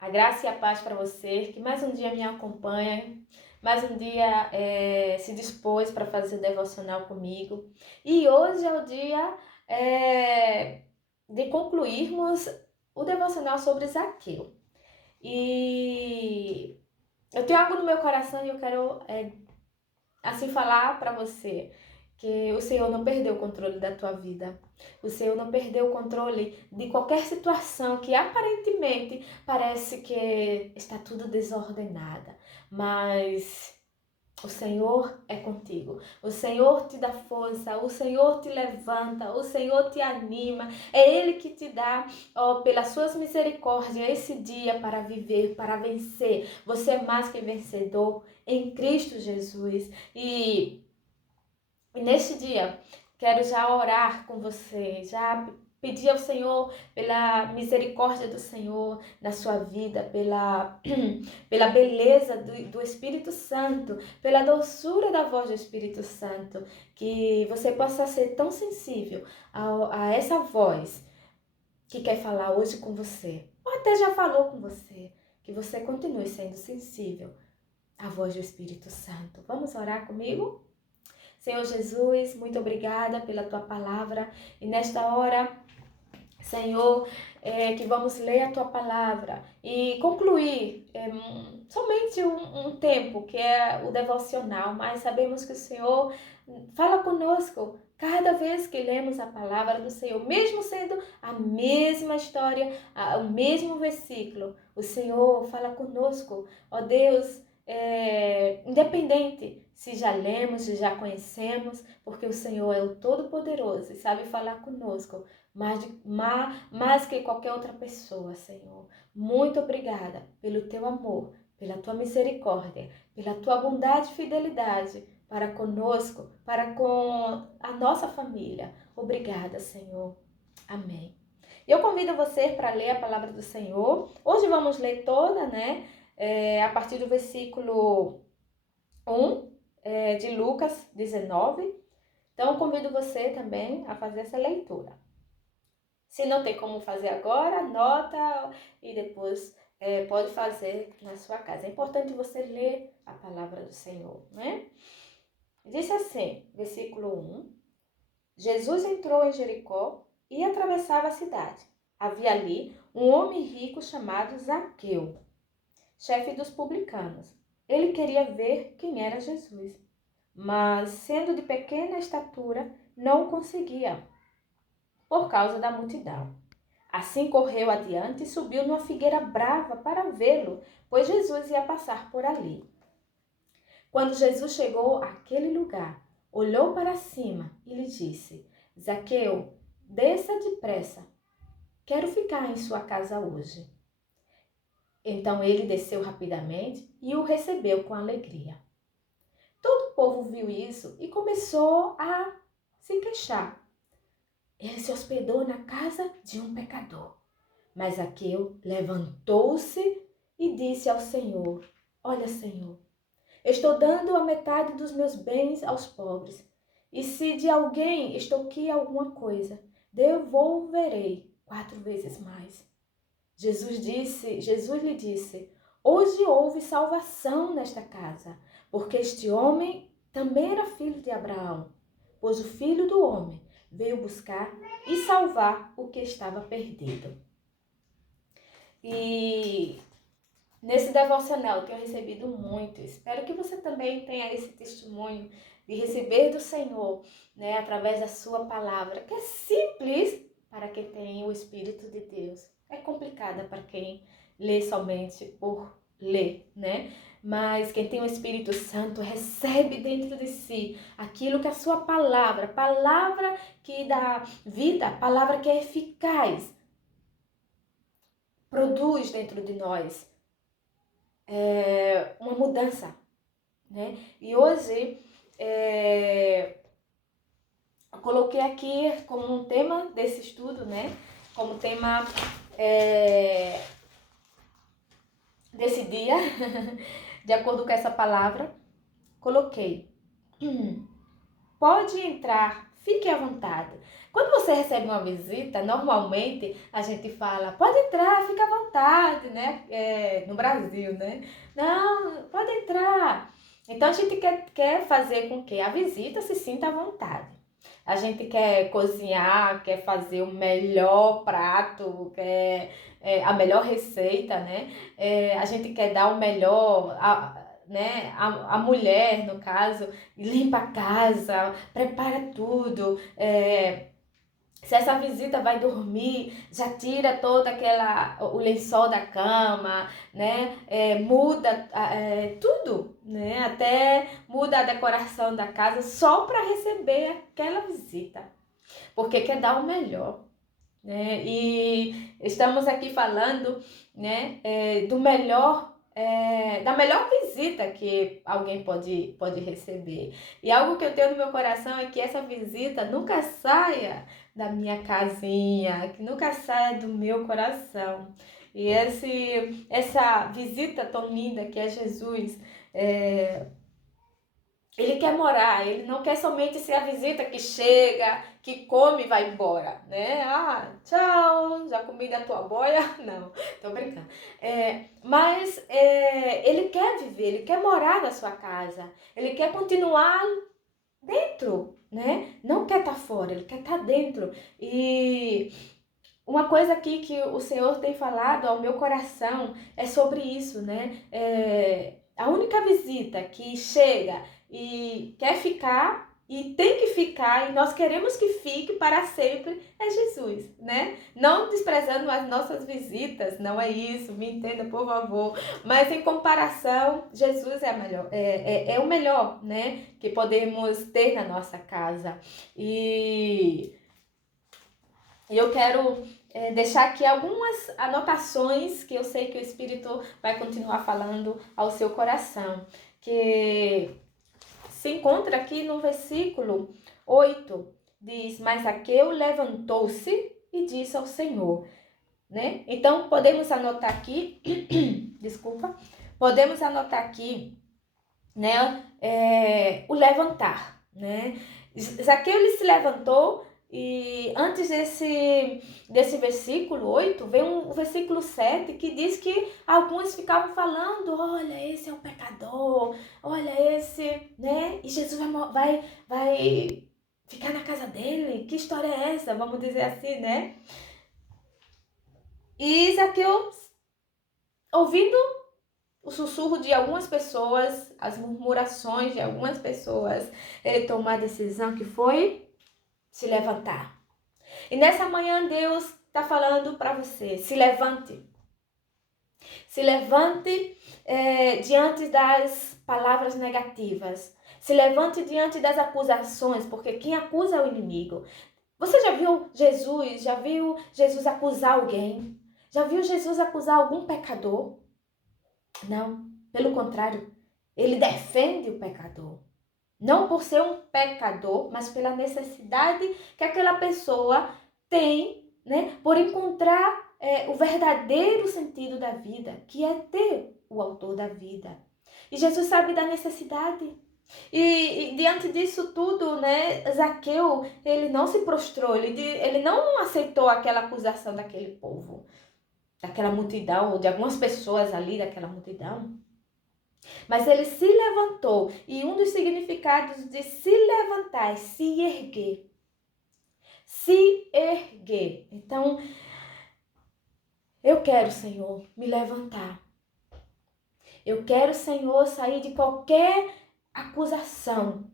A graça e a paz para você, que mais um dia me acompanha, mais um dia se dispôs para fazer o devocional comigo. E hoje é o dia de concluirmos o devocional sobre Zaqueu. E eu tenho algo no meu coração e eu quero assim falar para você que o Senhor não perdeu o controle da tua vida. O Senhor não perdeu o controle de qualquer situação que aparentemente parece que está tudo desordenada, mas o Senhor é contigo. O Senhor te dá força, o Senhor te levanta, o Senhor te anima. É Ele que te dá, pelas suas misericórdias, esse dia para viver, para vencer. Você é mais que vencedor em Cristo Jesus. E neste dia, quero já orar com você, já pedir ao Senhor pela misericórdia do Senhor na sua vida, pela beleza do Espírito Santo, pela doçura da voz do Espírito Santo, que você possa ser tão sensível a essa voz que quer falar hoje com você, ou até já falou com você, que você continue sendo sensível à voz do Espírito Santo. Vamos orar comigo? Senhor Jesus, muito obrigada pela tua palavra e nesta hora, Senhor, que vamos ler a tua palavra e concluir somente um tempo que é o devocional, mas sabemos que o Senhor fala conosco cada vez que lemos a palavra do Senhor, mesmo sendo a mesma história, o mesmo versículo, o Senhor fala conosco, ó Deus, independente se já lemos, se já conhecemos, porque o Senhor é o Todo-Poderoso e sabe falar conosco mais que qualquer outra pessoa, Senhor. Muito obrigada pelo teu amor, pela tua misericórdia, pela tua bondade e fidelidade para conosco, para com a nossa família. Obrigada, Senhor. Amém. Eu convido você para ler a palavra do Senhor. Hoje vamos ler toda, né? A partir do versículo 1 de Lucas 19. Então, convido você também a fazer essa leitura. Se não tem como fazer agora, anota e depois pode fazer na sua casa. É importante você ler a palavra do Senhor, né? Diz assim, versículo 1. Jesus entrou em Jericó e atravessava a cidade. Havia ali um homem rico chamado Zaqueu, chefe dos publicanos. Ele queria ver quem era Jesus, mas, sendo de pequena estatura, não conseguia, por causa da multidão. Assim correu adiante e subiu numa figueira brava para vê-lo, pois Jesus ia passar por ali. Quando Jesus chegou àquele lugar, olhou para cima e lhe disse: Zaqueu, desça depressa, quero ficar em sua casa hoje. Então ele desceu rapidamente e o recebeu com alegria. Todo o povo viu isso e começou a se queixar. Ele se hospedou na casa de um pecador. Mas Zaqueu levantou-se e disse ao Senhor: Olha, Senhor, estou dando a metade dos meus bens aos pobres. E se de alguém extorquir alguma coisa, devolverei 4 vezes mais. Jesus lhe disse: Hoje houve salvação nesta casa, porque este homem também era filho de Abraão, pois o Filho do Homem veio buscar e salvar o que estava perdido. E nesse devocional eu tenho recebido muito. Espero que você também tenha esse testemunho de receber do Senhor, né, através da sua palavra, que é simples para quem tem o Espírito de Deus. É complicada para quem lê somente por ler, né? Mas quem tem o Espírito Santo recebe dentro de si aquilo que a sua palavra que dá vida, palavra que é eficaz, produz dentro de nós uma mudança, né? E hoje eu coloquei aqui como um tema desse estudo, né? Como tema desse dia, de acordo com essa palavra, coloquei pode entrar, fique à vontade. Quando você recebe uma visita, normalmente a gente fala, pode entrar, fica à vontade, né? No Brasil, né? Não, pode entrar. Então a gente quer fazer com que a visita se sinta à vontade. A gente quer cozinhar, quer fazer o melhor prato, quer a melhor receita, né? A gente quer dar o melhor, né? A mulher, no caso, limpa a casa, prepara tudo. Se essa visita vai dormir, já tira o lençol da cama, né? Muda tudo, né? Até muda a decoração da casa só para receber aquela visita, porque quer dar o melhor, né? E estamos aqui falando, né? Do melhor. Da melhor visita que alguém pode receber. E algo que eu tenho no meu coração é que essa visita nunca saia da minha casinha, que nunca saia do meu coração. E essa visita tão linda que é Jesus, ele quer morar, ele não quer somente ser a visita que chega, que come e vai embora, né? Ah, tchau, já comi da tua boia? Não, tô brincando. Mas ele quer viver, ele quer morar na sua casa, ele quer continuar dentro, né? Não quer estar fora, ele quer estar dentro. E uma coisa aqui que o Senhor tem falado ao meu coração é sobre isso, né? A única visita que chega e quer ficar e tem que ficar e nós queremos que fique para sempre é Jesus, né? Não desprezando as nossas visitas, não é isso, me entenda por favor, mas em comparação, Jesus é o melhor, né? Que podemos ter na nossa casa. E eu quero deixar aqui algumas anotações que eu sei que o Espírito vai continuar falando ao seu coração, que se encontra aqui no versículo 8, diz, mas Zaqueu levantou-se e disse ao Senhor, né? Então, podemos anotar aqui, desculpa, podemos anotar aqui, né, o levantar, né? Zaqueu, ele se levantou e antes desse versículo 8, vem o versículo 7, que diz que alguns ficavam falando, olha, esse é um pecador, olha esse, né? E Jesus vai ficar na casa dele? Que história é essa? Vamos dizer assim, né? E Zaqueu, ouvindo o sussurro de algumas pessoas, as murmurações de algumas pessoas, ele tomou a decisão que foi se levantar. E nessa manhã Deus está falando para você, se levante. Se levante diante das palavras negativas. Se levante diante das acusações, porque quem acusa é o inimigo. Você já viu Jesus acusar alguém? Já viu Jesus acusar algum pecador? Não, pelo contrário, ele defende o pecador. Não por ser um pecador, mas pela necessidade que aquela pessoa tem, né, por encontrar o verdadeiro sentido da vida, que é ter o autor da vida. E Jesus sabe da necessidade. E diante disso tudo, né, Zaqueu, ele não se prostrou, ele não aceitou aquela acusação daquele povo, daquela multidão, ou de algumas pessoas ali daquela multidão. Mas ele se levantou, e um dos significados de se levantar é se erguer. Se erguer. Então, eu quero, Senhor, me levantar. Eu quero, Senhor, sair de qualquer acusação,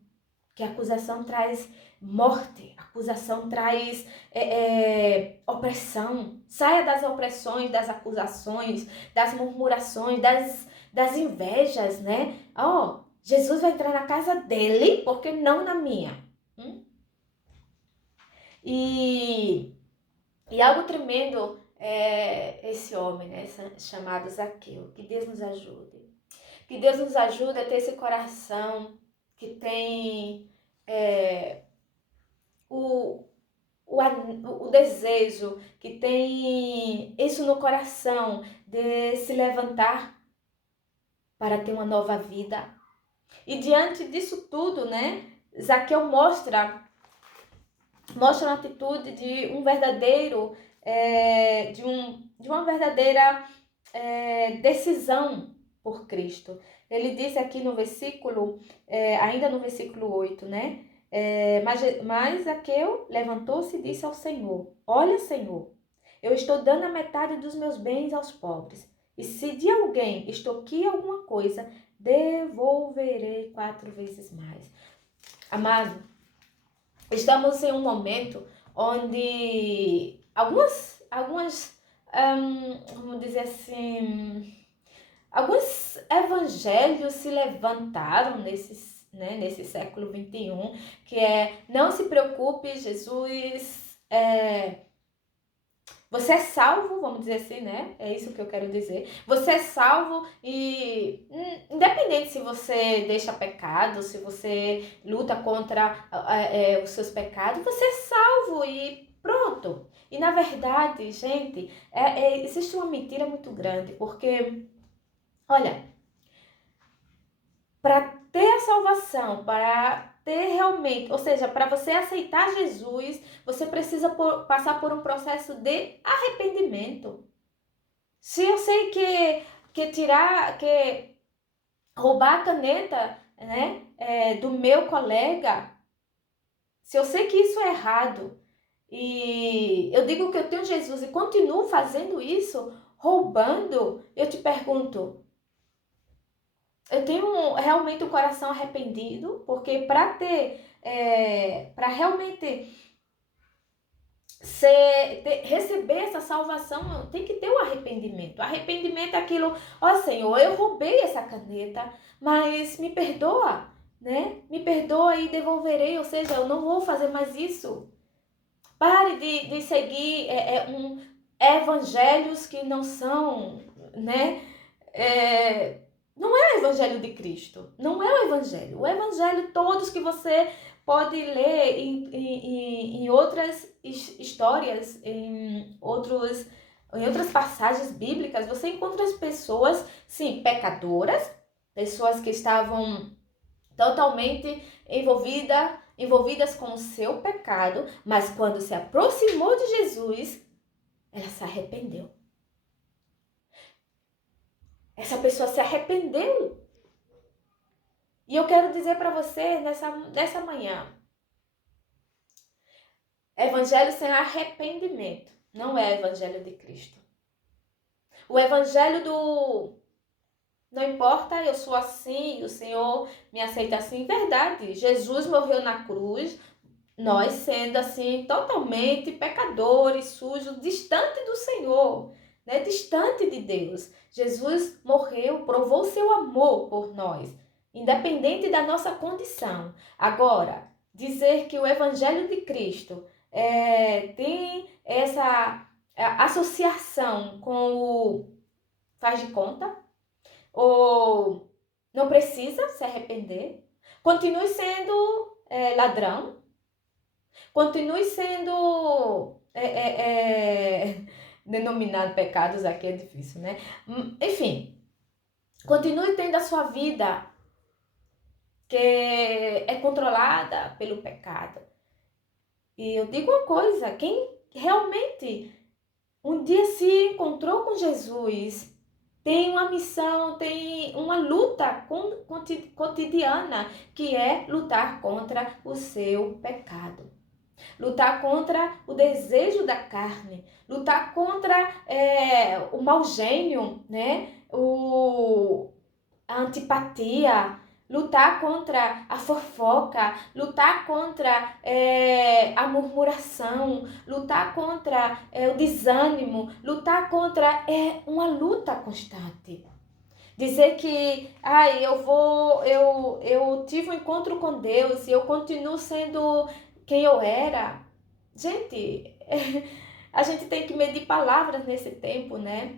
que a acusação traz morte, a acusação traz opressão. Saia das opressões, das acusações, das murmurações, das invejas, né? Jesus vai entrar na casa dele, porque não na minha. E algo tremendo é esse homem, né? Chamado Zaqueu. Que Deus nos ajude. Que Deus nos ajude a ter esse coração que tem o desejo, que tem isso no coração de se levantar para ter uma nova vida. E diante disso tudo, né? Zaqueu mostra uma atitude de um verdadeiro, de uma verdadeira decisão por Cristo. Ele diz aqui no versículo, ainda no versículo 8, né? Mas Zaqueu levantou-se e disse ao Senhor: Olha, Senhor, eu estou dando a metade dos meus bens aos pobres. E se de alguém extorquir alguma coisa, devolverei 4 vezes mais. Amado, estamos em um momento onde vamos dizer assim, alguns evangelhos se levantaram nesse século 21, que não se preocupe, Jesus você é salvo, vamos dizer assim, né? É isso que eu quero dizer. Você é salvo e independente se você deixa pecado, se você luta contra os seus pecados, você é salvo e pronto. E na verdade, gente, existe uma mentira muito grande, porque, olha, para ter a salvação, para ter realmente, ou seja, para você aceitar Jesus, você precisa passar por um processo de arrependimento. Se eu sei que roubar a caneta, né, do meu colega, se eu sei que isso é errado, e eu digo que eu tenho Jesus e continuo fazendo isso, roubando, eu te pergunto, eu tenho realmente um coração arrependido, porque para realmente receber essa salvação, tem que ter um arrependimento. Arrependimento é aquilo, ó Senhor, eu roubei essa caneta, mas me perdoa, né? Me perdoa e devolverei, ou seja, eu não vou fazer mais isso. Pare de seguir evangelhos que não são, né? Não é o evangelho de Cristo, não é o evangelho. O evangelho todos que você pode ler em outras histórias, em outras passagens bíblicas, você encontra as pessoas, sim, pecadoras, pessoas que estavam totalmente envolvidas com o seu pecado, mas quando se aproximou de Jesus, ela se arrependeu. Essa pessoa se arrependeu. E eu quero dizer para você nessa manhã, evangelho sem arrependimento não é evangelho de Cristo. O evangelho não importa, eu sou assim, o Senhor me aceita assim. Verdade, Jesus morreu na cruz, nós sendo assim totalmente pecadores, sujos, distante do Senhor, né? Distante de Deus. Jesus morreu, provou seu amor por nós, independente da nossa condição. Agora, dizer que o Evangelho de Cristo tem essa associação com o faz de conta, ou não precisa se arrepender, continue sendo ladrão, continue sendo denominado pecados, aqui é difícil, né? Enfim, continue tendo a sua vida que é controlada pelo pecado. E eu digo uma coisa, quem realmente um dia se encontrou com Jesus, tem uma missão, tem uma luta cotidiana, que é lutar contra o seu pecado. Lutar contra o desejo da carne, lutar contra o mau gênio, né? A antipatia, lutar contra a fofoca, lutar contra a murmuração, lutar contra o desânimo, lutar contra uma luta constante. Dizer que eu tive um encontro com Deus e eu continuo sendo quem eu era. Gente, a gente tem que medir palavras nesse tempo, né?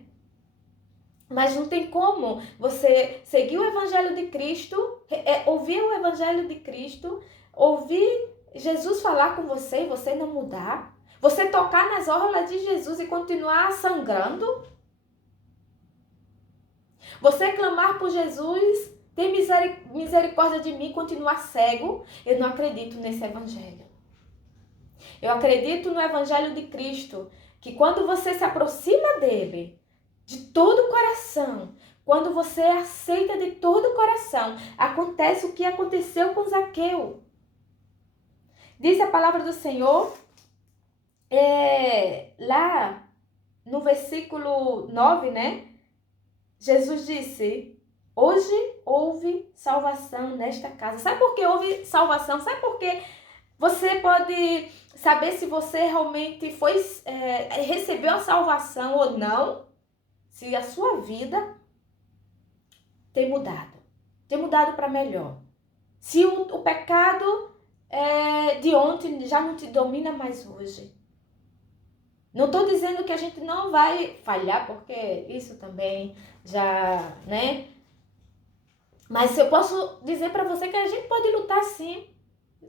Mas não tem como você seguir o Evangelho de Cristo, ouvir o Evangelho de Cristo, ouvir Jesus falar com você e você não mudar. Você tocar nas orlas de Jesus e continuar sangrando. Você clamar por Jesus, Tem misericórdia de mim, continuar cego. Eu não acredito nesse evangelho. Eu acredito no evangelho de Cristo, que quando você se aproxima dele, de todo o coração, quando você aceita de todo o coração, acontece o que aconteceu com Zaqueu. Diz a palavra do Senhor, lá no versículo 9, né? Jesus disse, hoje houve salvação nesta casa. Sabe por que houve salvação? Sabe por que você pode saber se você realmente recebeu a salvação ou não? Se a sua vida tem mudado para melhor. Se o pecado de ontem já não te domina mais hoje. Não estou dizendo que a gente não vai falhar, porque isso também já, né? Mas eu posso dizer para você que a gente pode lutar sim.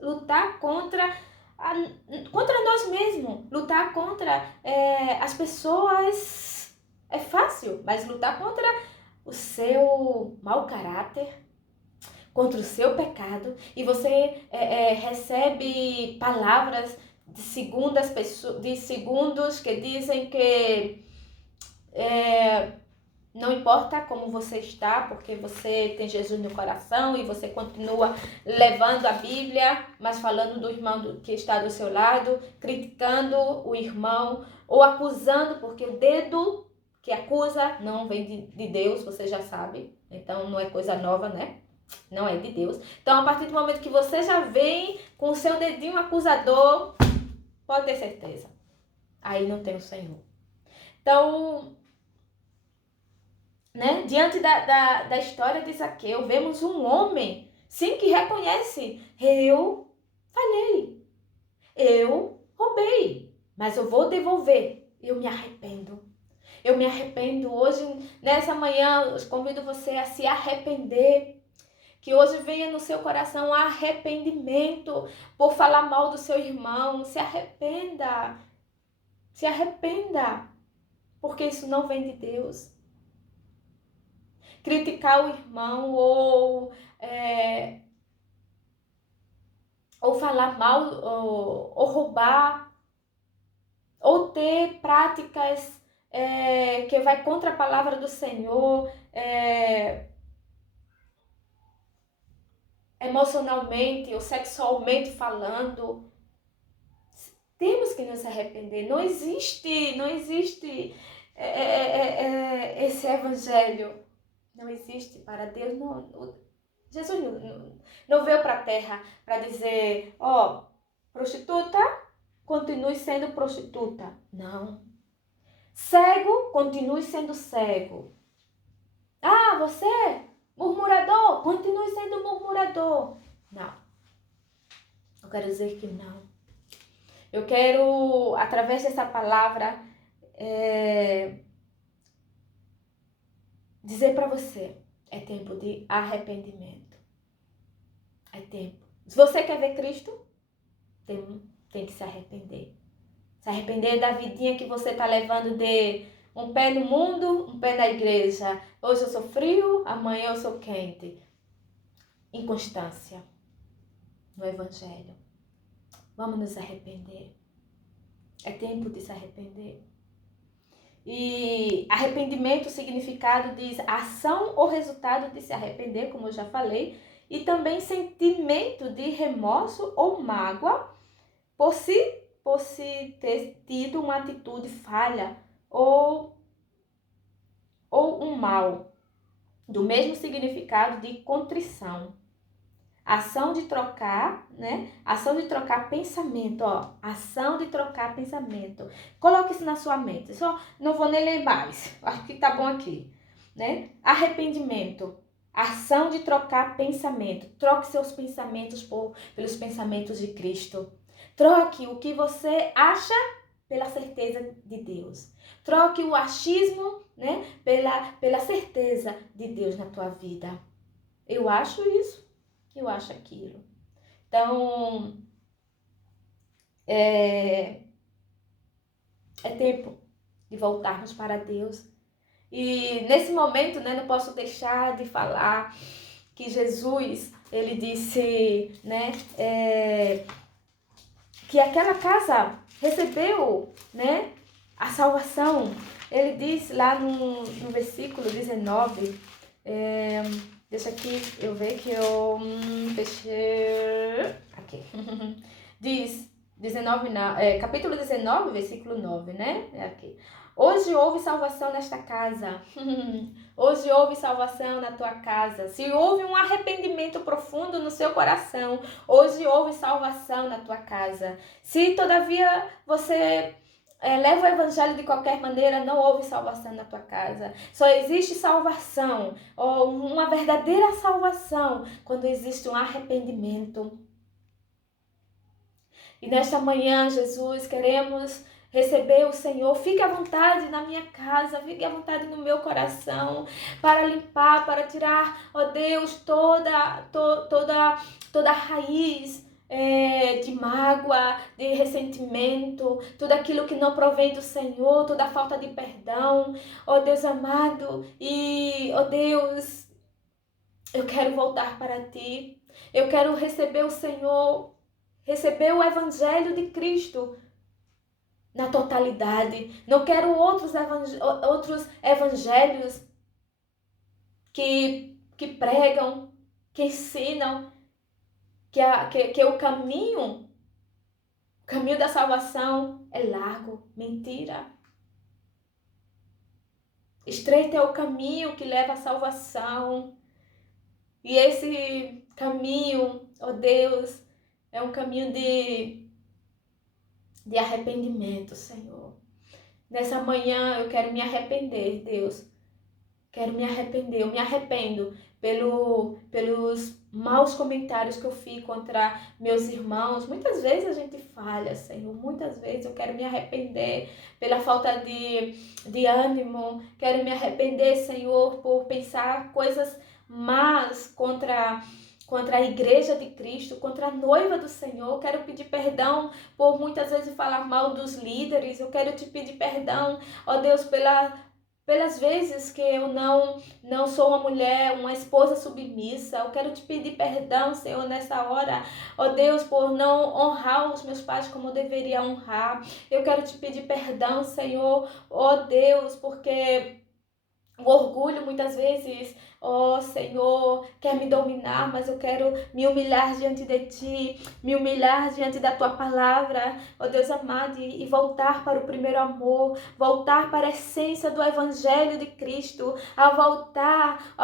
Lutar contra nós mesmos. Lutar contra as pessoas é fácil, mas lutar contra o seu mau caráter, contra o seu pecado, e você recebe palavras de segundos que dizem que não importa como você está, porque você tem Jesus no coração e você continua levando a Bíblia, mas falando do irmão que está do seu lado, criticando o irmão ou acusando, porque o dedo que acusa não vem de Deus, você já sabe, então não é coisa nova, né? Não é de Deus. Então, a partir do momento que você já vem com o seu dedinho acusador, pode ter certeza, aí não tem o Senhor. Então, né? Diante da história de Zaqueu, vemos um homem, sim, que reconhece, eu falhei, eu roubei, mas eu vou devolver, eu me arrependo. Eu me arrependo hoje, nessa manhã, eu convido você a se arrepender, que hoje venha no seu coração arrependimento por falar mal do seu irmão, se arrependa, porque isso não vem de Deus. Criticar o irmão ou falar mal ou roubar ou ter práticas que vai contra a palavra do Senhor, emocionalmente ou sexualmente falando. Temos que nos arrepender. Não existe esse evangelho. Não existe para Deus. Jesus não veio para a terra para dizer, prostituta, continue sendo prostituta. Não. Cego, continue sendo cego. Você, murmurador, continue sendo murmurador. Não. Eu quero dizer que não. Eu quero, através dessa palavra, dizer para você, é tempo de arrependimento. É tempo. Se você quer ver Cristo, tem que se arrepender. Se arrepender da vidinha que você está levando de um pé no mundo, um pé na igreja. Hoje eu sou frio, amanhã eu sou quente. Inconstância no Evangelho. Vamos nos arrepender. É tempo de se arrepender. E arrependimento, o significado diz ação ou resultado de se arrepender, como eu já falei, e também sentimento de remorso ou mágoa por se ter tido uma atitude falha ou um mal, do mesmo significado de contrição. Ação de trocar, né? Ação de trocar pensamento, Ação de trocar pensamento. Coloque isso na sua mente. Só não vou nem ler mais. Acho que tá bom aqui, né? Arrependimento. Ação de trocar pensamento. Troque seus pensamentos pelos pensamentos de Cristo. Troque o que você acha pela certeza de Deus. Troque o achismo, né? Pela certeza de Deus na tua vida. Eu acho isso. Eu acho aquilo. Então, é tempo de voltarmos para Deus. E nesse momento, né, não posso deixar de falar que Jesus, ele disse, né, que aquela casa recebeu, né, a salvação. Ele diz lá no versículo 19, deixa aqui eu ver que eu fechei aqui. Diz 19, capítulo 19, versículo 9, né? É aqui. Hoje houve salvação nesta casa. Hoje houve salvação na tua casa. Se houve um arrependimento profundo no seu coração, hoje houve salvação na tua casa. Se todavia você leva o evangelho de qualquer maneira, não houve salvação na tua casa. Só existe salvação, ou uma verdadeira salvação, quando existe um arrependimento. E nesta manhã, Jesus, queremos receber o Senhor. Fique à vontade na minha casa, fique à vontade no meu coração, para limpar, para tirar, ó Deus, toda a raiz de mágoa, de ressentimento, tudo aquilo que não provém do Senhor, toda a falta de perdão, ó Deus amado. E, ó Deus, eu quero voltar para Ti. Eu quero receber o Senhor, receber o Evangelho de Cristo na totalidade. Não quero outros evangelhos que pregam, que ensinam que o caminho da salvação é largo. Mentira. Estreito é o caminho que leva à salvação. E esse caminho, ó Deus, é um caminho de arrependimento, Senhor. Nessa manhã eu quero me arrepender, Deus. Quero me arrepender. Eu me arrependo pelos maus comentários que eu fiz contra meus irmãos. Muitas vezes a gente falha, Senhor. Muitas vezes eu quero me arrepender pela falta de ânimo. Quero me arrepender, Senhor, por pensar coisas más contra a igreja de Cristo, contra a noiva do Senhor. Quero pedir perdão por muitas vezes falar mal dos líderes. Eu quero te pedir perdão, ó Deus, pelas vezes que eu não sou uma mulher, uma esposa submissa. Eu quero te pedir perdão, Senhor, nessa hora, ó Deus, por não honrar os meus pais como eu deveria honrar. Eu quero te pedir perdão, Senhor, ó Deus, porque o orgulho muitas vezes, ó Senhor, quer me dominar, mas eu quero me humilhar diante de Ti, me humilhar diante da Tua palavra, ó Deus amado, e voltar para o primeiro amor, voltar para a essência do Evangelho de Cristo, a voltar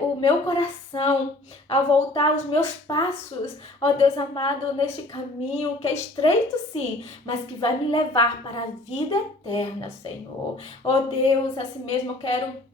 o meu coração, a voltar os meus passos, ó Deus amado, neste caminho que é estreito sim, mas que vai me levar para a vida eterna, Senhor. Ó Deus, assim mesmo eu quero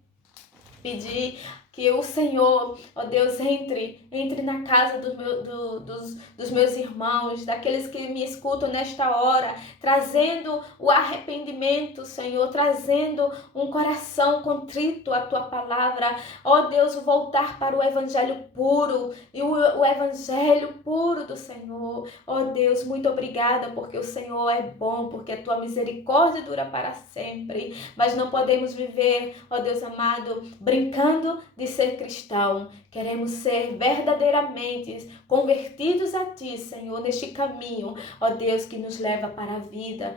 pedir que o Senhor, ó Deus, entre na casa dos meus irmãos, daqueles que me escutam nesta hora, trazendo o arrependimento, Senhor, trazendo um coração contrito à Tua palavra. Ó Deus, voltar para o Evangelho puro, e o Evangelho puro do Senhor. Ó Deus, muito obrigada, porque o Senhor é bom, porque a Tua misericórdia dura para sempre, mas não podemos viver, ó Deus amado, brincando de ser cristão. Queremos ser verdadeiramente convertidos a Ti, Senhor, neste caminho, ó Deus, que nos leva para a vida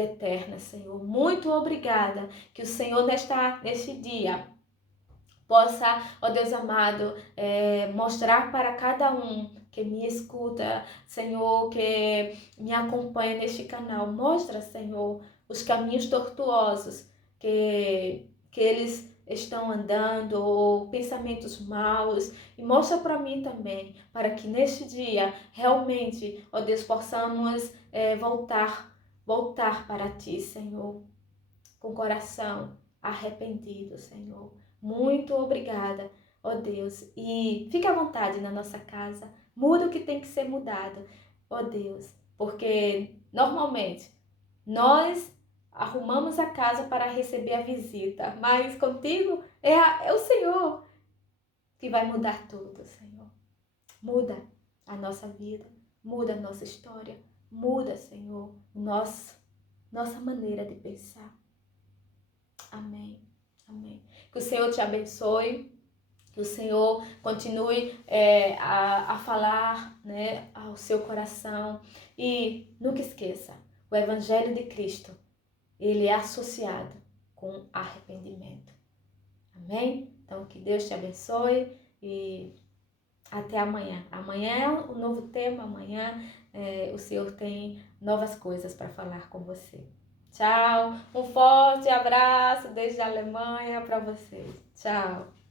eterna, Senhor. Muito obrigada, que o Senhor neste dia possa, ó Deus amado, mostrar para cada um que me escuta, Senhor, que me acompanha neste canal. Mostra, Senhor, os caminhos tortuosos que eles estão andando, ou pensamentos maus, e mostra para mim também, para que neste dia realmente, ó Deus, possamos voltar para Ti, Senhor, com coração arrependido, Senhor. Muito obrigada, ó Deus, e fique à vontade na nossa casa, muda o que tem que ser mudado, ó Deus, porque normalmente nós arrumamos a casa para receber a visita, mas contigo é o Senhor que vai mudar tudo, Senhor. Muda a nossa vida, muda a nossa história, muda, Senhor, nossa maneira de pensar. Amém, amém. Que o Senhor te abençoe, Que o Senhor continue a falar, né, ao seu coração. E nunca esqueça, o Evangelho de Cristo, ele é associado com arrependimento. Amém? Então, que Deus te abençoe e até amanhã. Amanhã é um novo tema, amanhã o Senhor tem novas coisas para falar com você. Tchau, um forte abraço desde a Alemanha para vocês. Tchau.